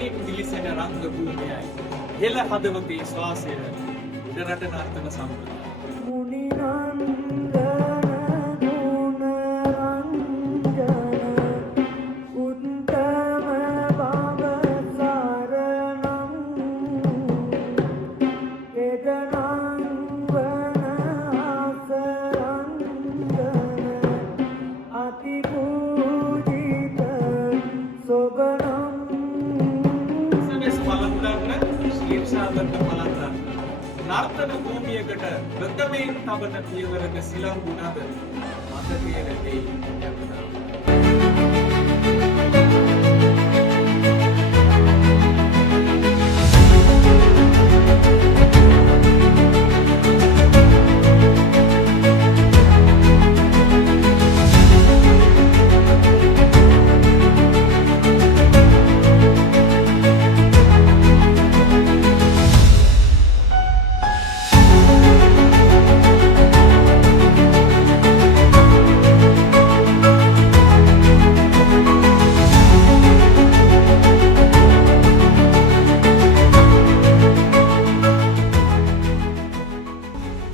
තනින් දිලිසෙන රංග භූමියයි හෙළ හදවතේ ශ්වාසය උඩරට නර්තන සම්ප්‍රදාය නර්තන භූමියකට ප්‍රථමයෙන් තබන පියවරක සිලංගු නද මතකයේ රැඳී යනවා.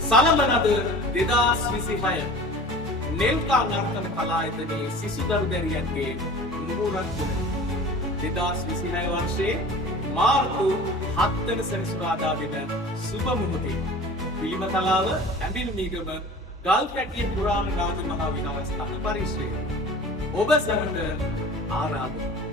සලමනද 2026 නෙල්කා නර්තන කලායතනයේ සිසුදරු දැරියන්ගේ මුහුරක් වන 2026 වර්ෂයේ මාර්තු 7 වන සෙනසුරාදා දින සුබ මුහුදේ පිළිමතලාව ඇඹිලිමීගම ගල්කැටිය පුරාණ රාජ මහා විහාරස්ථාන පරිසරයේ ඔබ සැමට ආරාධනා